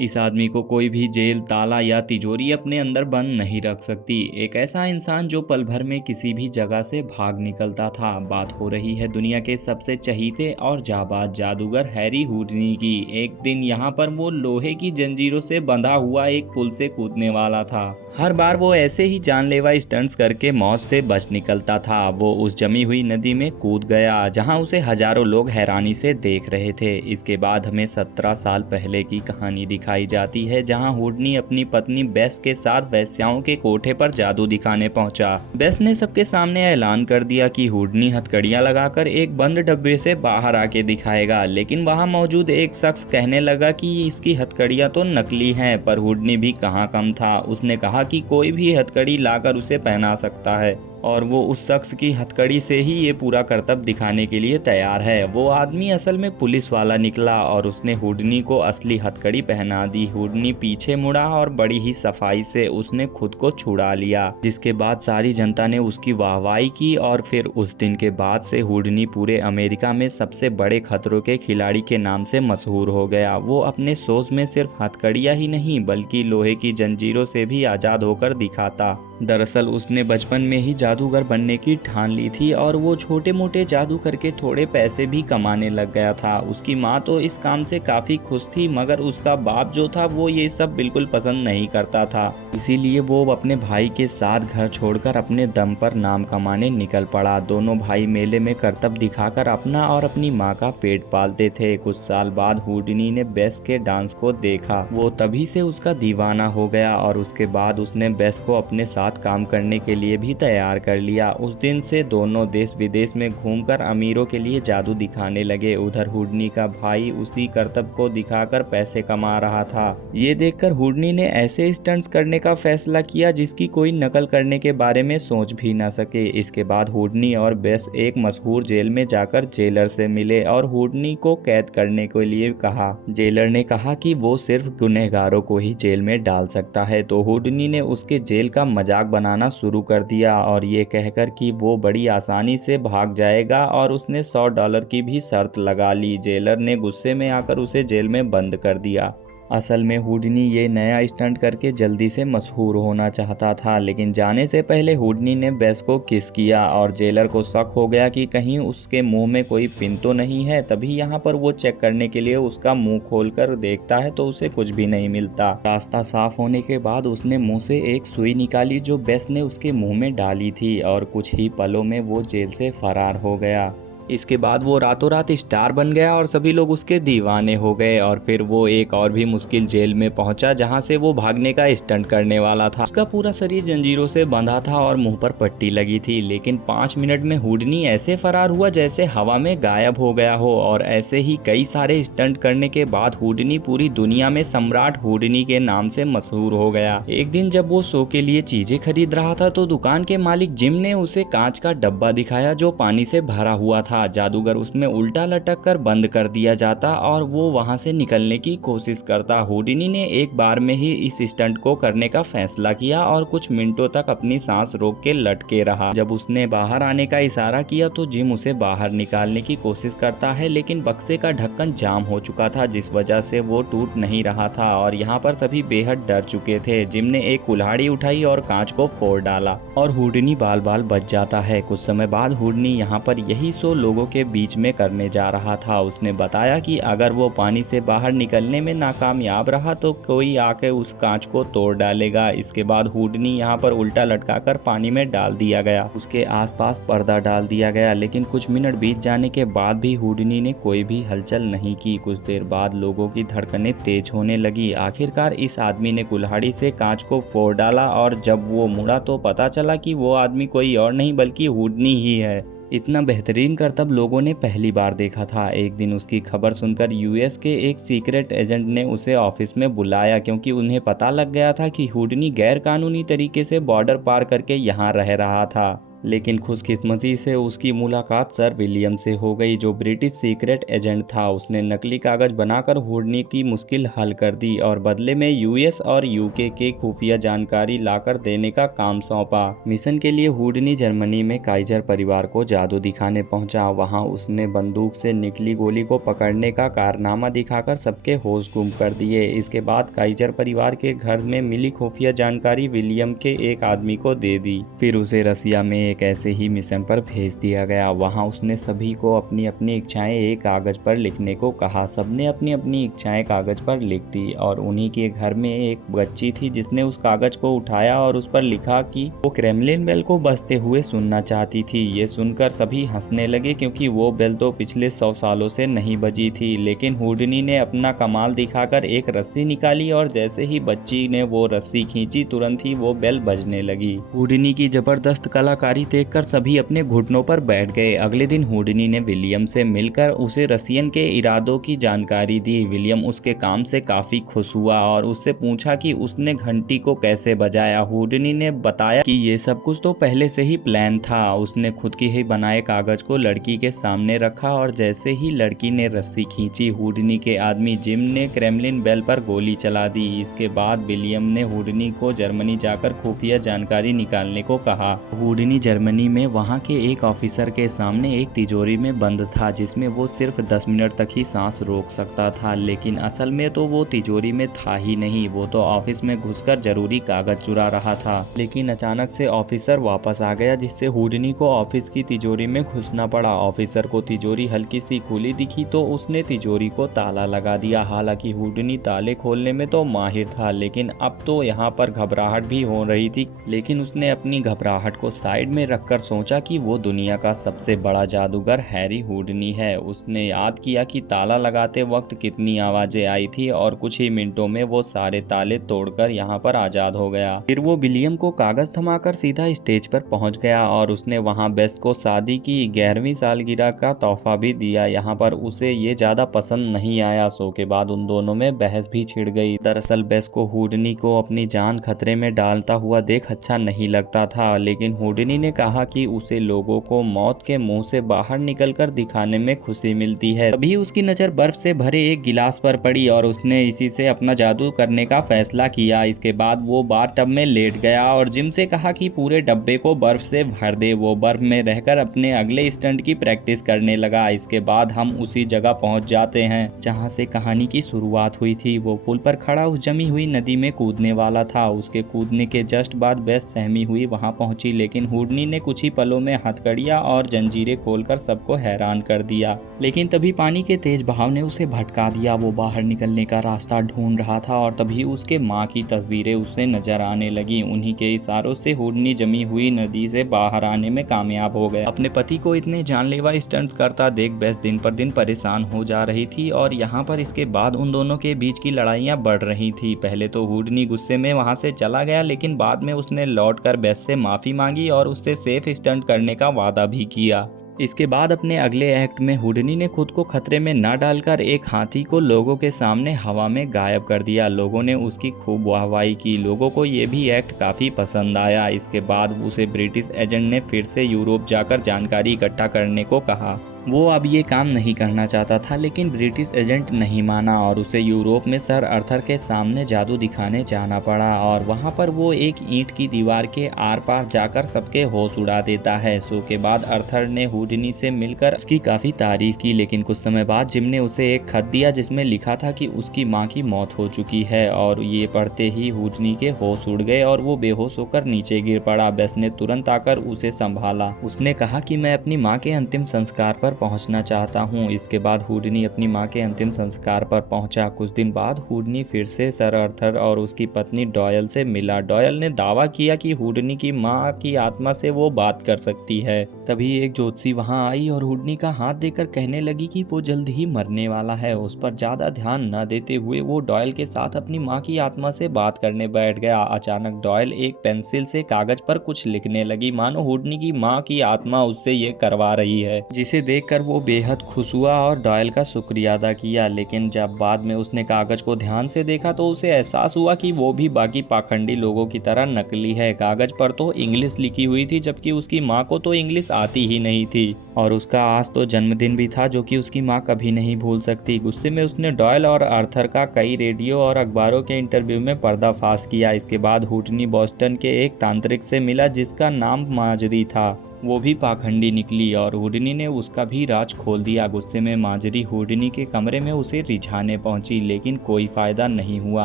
इस आदमी को कोई भी जेल, ताला या तिजोरी अपने अंदर बंद नहीं रख सकती। एक ऐसा इंसान जो पल भर में किसी भी जगह से भाग निकलता था। बात हो रही है दुनिया के सबसे चहीते और जाबाज जादूगर हैरी हुडनी की। एक दिन यहाँ पर वो लोहे की जंजीरों से बंधा हुआ एक पुल से कूदने वाला था। हर बार वो ऐसे ही जानलेवा स्टंट्स करके मौत से बच निकलता था। वो उस जमी हुई नदी में कूद गया जहाँ उसे हजारों लोग हैरानी से देख रहे थे। इसके बाद हमें 17 साल पहले की कहानी दिखाई जाती है, जहां हुडनी अपनी पत्नी बेस के साथ वेश्याओं के कोठे पर जादू दिखाने पहुंचा। बेस ने सबके सामने ऐलान कर दिया कि हुडनी हथकड़ियां लगाकर एक बंद डब्बे से बाहर आके दिखाएगा, लेकिन वहां मौजूद एक शख्स कहने लगा कि इसकी हथकड़ियां तो नकली हैं। पर हुडनी भी कहाँ कम था। उसने कहा कि कोई भी हथकड़ी लाकर उसे पहना सकता है और वो उस शख्स की हथकड़ी से ही ये पूरा करतब दिखाने के लिए तैयार है। वो आदमी असल में पुलिस वाला निकला और उसने हुडनी को असली हथकड़ी पहना दी। हुडनी पीछे मुड़ा और बड़ी ही सफाई से उसने खुद को छुड़ा लिया, जिसके बाद सारी जनता ने उसकी वाहवाही की। और फिर उस दिन के बाद से हुडनी पूरे अमेरिका में सबसे बड़े खतरों के खिलाड़ी के नाम से मशहूर हो गया। वो अपने शोज में सिर्फ हथकड़ियां ही नहीं बल्कि लोहे की जंजीरों से भी आजाद होकर दिखाता। दरअसल उसने बचपन में ही जादूगर बनने की ठान ली थी और वो छोटे मोटे जादू करके थोड़े पैसे भी कमाने लग गया था। उसकी माँ तो इस काम से काफी खुश थी, मगर उसका बाप जो था वो ये सब बिल्कुल पसंद नहीं करता था। इसीलिए वो अपने भाई के साथ घर छोड़कर अपने दम पर नाम कमाने निकल पड़ा। दोनों भाई मेले में करतब दिखाकर अपना और अपनी माँ का पेट पालते थे। कुछ साल बाद हुडनी ने बेस के डांस को देखा। वो तभी से उसका दीवाना हो गया और उसके बाद उसने बेस को अपने साथ काम करने के लिए भी तैयार कर लिया। उस दिन से दोनों देश विदेश में घूमकर अमीरों के लिए जादू दिखाने लगे। उधर हुडनी का भाई उसी करतब को दिखाकर पैसे कमा रहा था। ये देखकर हुडनी ने ऐसे स्टंट्स करने का फैसला किया जिसकी कोई नकल करने के बारे में सोच भी ना सके। इसके बाद हुडनी और बेस एक मशहूर जेल में जाकर जेलर से मिले और हुडनी को कैद करने के लिए कहा। जेलर ने कहा कि वो सिर्फ गुनहगारों को ही जेल में डाल सकता है, तो हुडनी ने उसके जेल का मजाक बनाना शुरू कर दिया और ये कहकर कि वो बड़ी आसानी से भाग जाएगा, और उसने $100 की भी शर्त लगा ली। जेलर ने गुस्से में आकर उसे जेल में बंद कर दिया। असल में हुडनी ये नया स्टंट करके जल्दी से मशहूर होना चाहता था, लेकिन जाने से पहले हुडनी ने बेस को किस किया और जेलर को शक हो गया कि कहीं उसके मुंह में कोई पिन तो नहीं है। तभी यहाँ पर वो चेक करने के लिए उसका मुंह खोलकर देखता है तो उसे कुछ भी नहीं मिलता। रास्ता साफ होने के बाद उसने मुंह से एक सुई निकाली जो बेस ने उसके मुंह में डाली थी और कुछ ही पलों में वो जेल से फरार हो गया। इसके बाद वो रातों रात स्टार बन गया और सभी लोग उसके दीवाने हो गए। और फिर वो एक और भी मुश्किल जेल में पहुंचा जहां से वो भागने का स्टंट करने वाला था। उसका पूरा शरीर जंजीरों से बंधा था और मुंह पर पट्टी लगी थी, लेकिन 5 मिनट में हुडनी ऐसे फरार हुआ जैसे हवा में गायब हो गया हो। और ऐसे ही कई सारे स्टंट करने के बाद हुडनी पूरी दुनिया में सम्राट हुडनी के नाम से मशहूर हो गया। एक दिन जब वो शो के लिए चीजें खरीद रहा था तो दुकान के मालिक जिम ने उसे कांच का डब्बा दिखाया जो पानी से भरा हुआ था। जादूगर उसमें उल्टा लटक कर बंद कर दिया जाता और वो वहां से निकलने की कोशिश करता। हुडनी ने एक बार में ही इस स्टंट को करने का फैसला किया और कुछ मिनटों तक अपनी सांस रोक के लटके रहा। जब उसने बाहर आने का इशारा किया तो जिम उसे बाहर निकालने की कोशिश करता है, लेकिन बक्से का ढक्कन जाम हो चुका था जिस वजह से वो टूट नहीं रहा था। और यहाँ पर सभी बेहद डर चुके थे। जिम ने एक कुल्हाड़ी उठाई और कांच को फोड़ डाला और हुडनी बाल बाल बच जाता है। कुछ समय बाद हुडनी यहाँ पर यही शो लोगों के बीच में करने जा रहा था। उसने बताया कि अगर वो पानी से बाहर निकलने में नाकामयाब रहा तो कोई आके उस कांच को तोड़ डालेगा। इसके बाद हुडनी यहाँ पर उल्टा लटकाकर पानी में डाल दिया गया। उसके आसपास पर्दा डाल दिया गया, लेकिन कुछ मिनट बीत जाने के बाद भी हुडनी ने कोई भी हलचल नहीं की। कुछ देर बाद लोगों की धड़कनें तेज होने लगी। आखिरकार इस आदमी ने कुल्हाड़ी से कांच को फोड़ डाला और जब वो मुड़ा तो पता चला कि वो आदमी कोई और नहीं बल्कि हुडनी ही है। इतना बेहतरीन करतब लोगों ने पहली बार देखा था। एक दिन उसकी खबर सुनकर यूएस के एक सीक्रेट एजेंट ने उसे ऑफिस में बुलाया, क्योंकि उन्हें पता लग गया था कि हुडनी गैर कानूनी तरीके से बॉर्डर पार करके यहाँ रह रहा था। लेकिन खुशकिस्मती से उसकी मुलाकात सर विलियम से हो गई, जो ब्रिटिश सीक्रेट एजेंट था। उसने नकली कागज बनाकर हुडनी की मुश्किल हल कर दी और बदले में यूएस और यूके के खुफिया जानकारी लाकर देने का काम सौंपा। मिशन के लिए हुडनी जर्मनी में काइजर परिवार को जादू दिखाने पहुंचा। वहां उसने बंदूक से निकली गोली को पकड़ने का कारनामा दिखाकर सबके होश गुम कर दिए। इसके बाद काइजर परिवार के घर में मिली खुफिया जानकारी विलियम के एक आदमी को दे दी। फिर उसे रसिया में एक ऐसे ही मिशन पर भेज दिया गया। वहां उसने सभी को अपनी अपनी इच्छाएं एक कागज पर लिखने को कहा। सबने अपनी अपनी इच्छाएं कागज पर लिख दी और उन्हीं के घर में एक बच्ची थी जिसने उस कागज को उठाया और उस पर लिखा कि वो क्रेमलिन बेल को बजते हुए सुनना चाहती थी। ये सुनकर सभी हंसने लगे क्योंकि वो बेल तो पिछले 100 सालों से नहीं बजी थी। लेकिन हुडनी ने अपना कमाल दिखाकर एक रस्सी निकाली और जैसे ही बच्ची ने वो रस्सी खींची तुरंत ही वो बेल बजने लगी। हुडनी की जबरदस्त कलाकारी देखकर सभी अपने घुटनों पर बैठ गए। अगले दिन हुडनी ने विलियम से मिलकर उसे रसियन के इरादों की जानकारी दी। विलियम उसके काम से काफी खुश हुआ और उससे पूछा कि उसने घंटी को कैसे बजाया। हुडनी ने बताया कि ये सब कुछ तो पहले से ही प्लान था। उसने खुद की ही बनाए कागज को लड़की के सामने रखा और जैसे ही लड़की ने रस्सी खींची, हुडनी के आदमी जिम ने क्रेमलिन बेल पर गोली चला दी। इसके बाद विलियम ने हुडनी को जर्मनी जाकर खुफिया जानकारी निकालने को कहा। हुडनी जर्मनी में वहां के एक ऑफिसर के सामने एक तिजोरी में बंद था जिसमें वो सिर्फ 10 मिनट तक ही सांस रोक सकता था। लेकिन असल में तो वो तिजोरी में था ही नहीं, वो तो ऑफिस में घुसकर जरूरी कागज चुरा रहा था। लेकिन अचानक से ऑफिसर वापस आ गया जिससे हुडनी को ऑफिस की तिजोरी में घुसना पड़ा। ऑफिसर को तिजोरी हल्की सी खुली दिखी तो उसने तिजोरी को ताला लगा दिया। हालांकि हुडनी ताले खोलने में तो माहिर था, लेकिन अब तो यहाँ पर घबराहट भी हो रही थी। लेकिन उसने अपनी घबराहट को साइड में रखकर सोचा कि वो दुनिया का सबसे बड़ा जादूगर हैरी हुडनी है। उसने याद किया कि ताला लगाते वक्त कितनी आवाजें आई थी और कुछ ही मिनटों में वो सारे ताले तोड़कर यहाँ पर आजाद हो गया। फिर वो विलियम को कागज थमाकर सीधा स्टेज पर पहुंच गया और उसने वहाँ बेस को शादी की 11वीं सालगिरह का तोहफा भी दिया। यहाँ पर उसे ये ज्यादा पसंद नहीं आया। शो के बाद उन दोनों में बहस भी छिड़ गई। दरअसल बेस को हुडनी को अपनी जान खतरे में डालता हुआ देख अच्छा नहीं लगता था, लेकिन हुडनी ने कहा कि उसे लोगों को मौत के मुंह से बाहर निकलकर दिखाने में खुशी मिलती है। तभी उसकी नजर बर्फ से भरे एक गिलास पर पड़ी और उसने इसी से अपना जादू करने का फैसला किया। इसके बाद वो बाथ टब में लेट गया और जिम से कहा कि पूरे डब्बे को बर्फ से भर दे। वो बर्फ में रहकर अपने अगले स्टंट की प्रैक्टिस करने लगा। इसके बाद हम उसी जगह पहुंच जाते हैं जहां से कहानी की शुरुआत हुई थी। वो पुल पर खड़ा उस जमी हुई नदी में कूदने वाला था। उसके कूदने के जस्ट बाद बेस सहमी हुई वहां पहुंची, लेकिन हुडनी ने कुछ ही पलों में हथकड़ियां और जंजीरें खोलकर सबको हैरान कर दिया। लेकिन तभी पानी के तेज बहाव ने उसे भटका दिया। वो बाहर निकलने का रास्ता ढूंढ रहा था और तभी उसके माँ की तस्वीरें उसे नजर आने लगी। उन्हीं के इशारों से हुडनी जमी हुई नदी से बाहर आने में कामयाब हो गया। अपने पति को इतने जानलेवा स्टंट करता देख बेस दिन पर दिन परेशान हो जा रही थी और यहाँ पर इसके बाद उन दोनों के बीच की लड़ाइयाँ बढ़ रही थी। पहले तो हुडनी गुस्से में वहाँ से चला गया, लेकिन बाद में उसने लौटकर बेस से माफी मांगी और उससे सेफ स्टंट करने का वादा भी किया। इसके बाद अपने अगले एक्ट में हुडनी ने खुद को खतरे में न डालकर एक हाथी को लोगों के सामने हवा में गायब कर दिया। लोगों ने उसकी खूब वाहवाही की। लोगों को ये भी एक्ट काफ़ी पसंद आया। इसके बाद उसे ब्रिटिश एजेंट ने फिर से यूरोप जाकर जानकारी इकट्ठा करने को कहा। वो अब ये काम नहीं करना चाहता था, लेकिन ब्रिटिश एजेंट नहीं माना और उसे यूरोप में सर अर्थर के सामने जादू दिखाने जाना पड़ा और वहाँ पर वो एक ईंट की दीवार के आर पार जाकर सबके होश उड़ा देता है। शो के बाद अर्थर ने हुडनी से मिलकर उसकी काफ़ी तारीफ की, लेकिन कुछ समय बाद जिम ने उसे एक खत दिया जिसमें लिखा था कि उसकी माँ की मौत हो चुकी है और ये पढ़ते ही हुडनी के होश उड़ गए और वो बेहोश होकर नीचे गिर पड़ा। बेस ने तुरंत आकर उसे संभाला। उसने कहा कि मैं अपनी माँ के अंतिम संस्कार पर पहुंचना चाहता हूं। इसके बाद हुडनी अपनी मां के अंतिम संस्कार पर पहुंचा। कुछ दिन बाद हुडनी फिर से सर अर्थर और उसकी पत्नी डॉयल से मिला। डॉयल ने दावा किया कि हुडनी की मां की आत्मा से वो बात कर सकती है। तभी एक ज्योतिषी वहां आई और हुडनी का हाथ देकर कहने लगी कि वो जल्द ही मरने वाला है। उस पर ज्यादा ध्यान न देते हुए वो डॉयल के साथ अपनी मां की आत्मा से बात करने बैठ गया। अचानक डॉयल एक पेंसिल से कागज पर कुछ लिखने लगी, मानो हुडनी की मां की आत्मा उससे ये करवा रही है। जिसे देखकर वो बेहद खुश हुआ और डॉयल का शुक्रिया अदा किया, लेकिन जब बाद में उसने कागज़ को ध्यान से देखा तो उसे एहसास हुआ कि वो भी बाकी पाखंडी लोगों की तरह नकली है। कागज़ पर तो इंग्लिश लिखी हुई थी, जबकि उसकी माँ को तो इंग्लिश आती ही नहीं थी और उसका आज तो जन्मदिन भी था जो कि उसकी माँ कभी नहीं भूल सकती। गुस्से में उसने डॉयल और आर्थर का कई रेडियो और अखबारों के इंटरव्यू में पर्दाफाश किया। इसके बाद हुडनी बोस्टन के एक तांत्रिक से मिला जिसका नाम माजरी था। वो भी पाखंडी निकली और हुडनी ने उसका भी राज खोल दिया। गुस्से में माजरी हुडनी के कमरे में उसे रिझाने पहुंची, लेकिन कोई फायदा नहीं हुआ।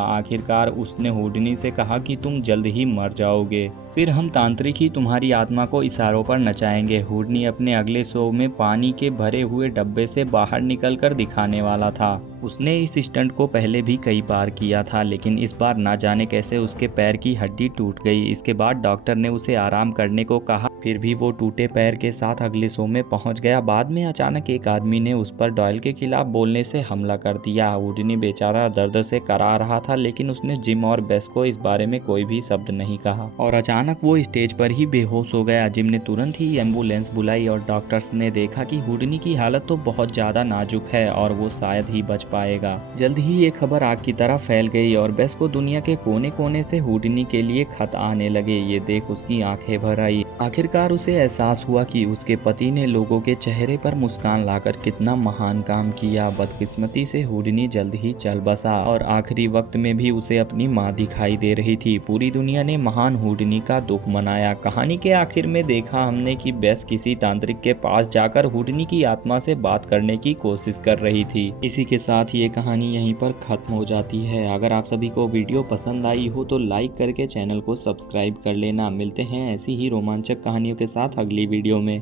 आखिरकार उसने हुडनी से कहा कि तुम जल्द ही मर जाओगे, फिर हम तांत्रिक ही तुम्हारी आत्मा को इशारों पर नचाएंगे। हुडनी अपने अगले शो में पानी के भरे हुए डब्बे से बाहर निकलकर दिखाने वाला था। उसने इस स्टंट को पहले भी कई बार किया था, लेकिन इस बार ना जाने कैसे उसके पैर की हड्डी टूट गई। इसके बाद डॉक्टर ने उसे आराम करने को कहा, फिर भी वो टूटे पैर के साथ अगले शो में पहुंच गया। बाद में अचानक एक आदमी ने उस पर डॉयल के खिलाफ बोलने से हमला कर दिया। हुडनी बेचारा दर्द से करा रहा था, लेकिन उसने जिम और बेस को इस बारे में कोई भी शब्द नहीं कहा और अचानक वो स्टेज पर ही बेहोश हो गया। जिम ने तुरंत ही एम्बुलेंस बुलाई और डॉक्टर्स ने देखा कि हुडनी की हालत तो बहुत ज्यादा नाजुक है और वो शायद ही बच पाएगा। जल्द ही ये खबर आग की तरह फैल गई और बेस को दुनिया के कोने कोने से हुडनी के लिए खत आने लगे। ये देख उसकी आंखें भर आई। आखिरकार उसे एहसास हुआ कि उसके पति ने लोगों के चेहरे पर मुस्कान लाकर कितना महान काम किया। बदकिस्मती से हुडनी जल्द ही चल बसा और आखिरी वक्त में भी उसे अपनी माँ दिखाई दे रही थी। पूरी दुनिया ने महान हुडनी का दुख मनाया। कहानी के आखिर में देखा हमने कि बेस किसी तांत्रिक के पास जाकर हुडनी की आत्मा से बात करने की कोशिश कर रही थी। इसी के साथ ये कहानी यहीं पर खत्म हो जाती है। अगर आप सभी को वीडियो पसंद आई हो तो लाइक करके चैनल को सब्सक्राइब कर लेना। मिलते हैं ऐसी ही रोमांचक कहानियों के साथ अगली वीडियो में।